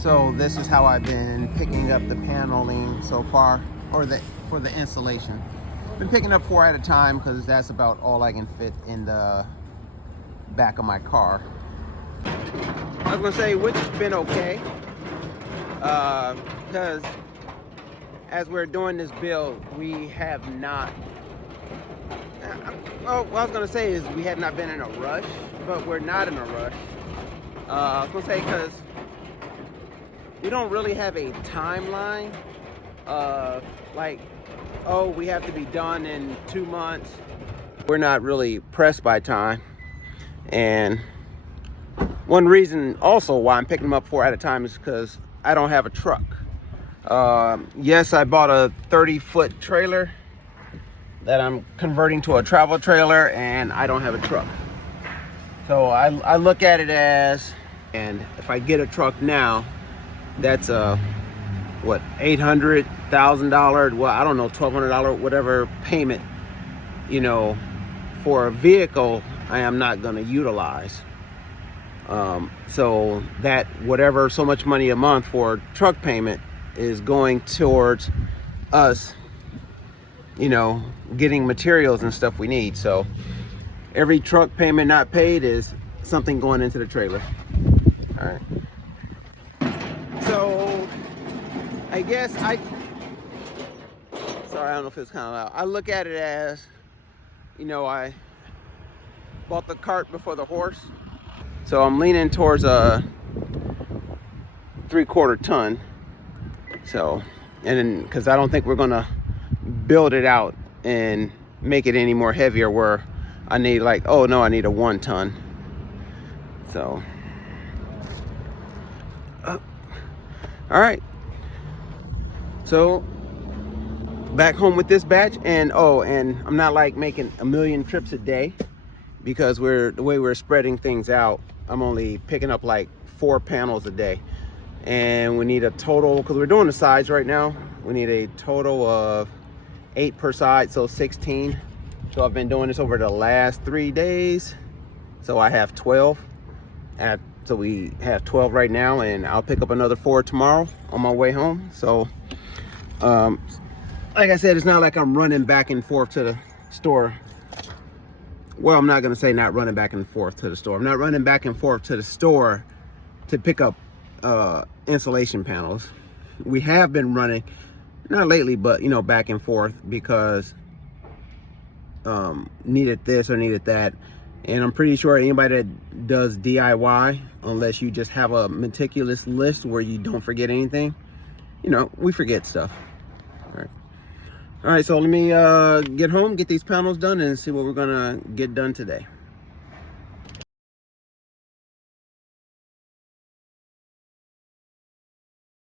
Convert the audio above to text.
So this is how I've been picking up the paneling so far, or for the insulation. Been picking up 4 at a time because that's about all I can fit in the back of my car. I was gonna say, which has been okay, because as we're doing this build, we have not. Well, what I was gonna say is we have not been in a rush, but we're not in a rush. I was gonna say because we don't really have a timeline of like, oh, we have to be done in 2 months. We're not really pressed by time. And one reason also why I'm picking them up 4 at a time is because I don't have a truck. Yes, I bought a 30-foot trailer that I'm converting to a travel trailer, and I don't have a truck. So I look at it as, and if I get a truck now, that's what, $800,000, well, I don't know, $1,200, whatever payment, you know, for a vehicle I am not going to utilize. So that whatever, so much money a month for truck payment is going towards us, you know, getting materials and stuff we need. So every truck payment not paid is something going into the trailer. All right. So I guess sorry, I don't know if it's kind of loud. I look at it as, you know, I bought the cart before the horse. So I'm leaning towards a 3/4 ton. So, and then, cause I don't think we're gonna build it out and make it any more heavier where I need like, oh no, I need a 1 ton. So, all right. So back home with this batch, and and I'm not like making a million trips a day because the way we're spreading things out, I'm only picking up like 4 panels a day, and we need a total, because we're doing the sides right now, we need a total of 8 per side, so 16. So I've been doing this over the last 3 days, so I have 12. So we have 12 right now, and I'll pick up another 4 tomorrow on my way home. So like I said, it's not like I'm running back and forth to the store. Well, I'm not gonna say not running back and forth to the store. I'm not running back and forth to the store to pick up insulation panels. We have been running, not lately, but you know, back and forth because needed this or needed that. And I'm pretty sure anybody that does DIY, unless you just have a meticulous list where you don't forget anything, you know, we forget stuff. All right, so let me get home, get these panels done, and see what we're gonna get done today.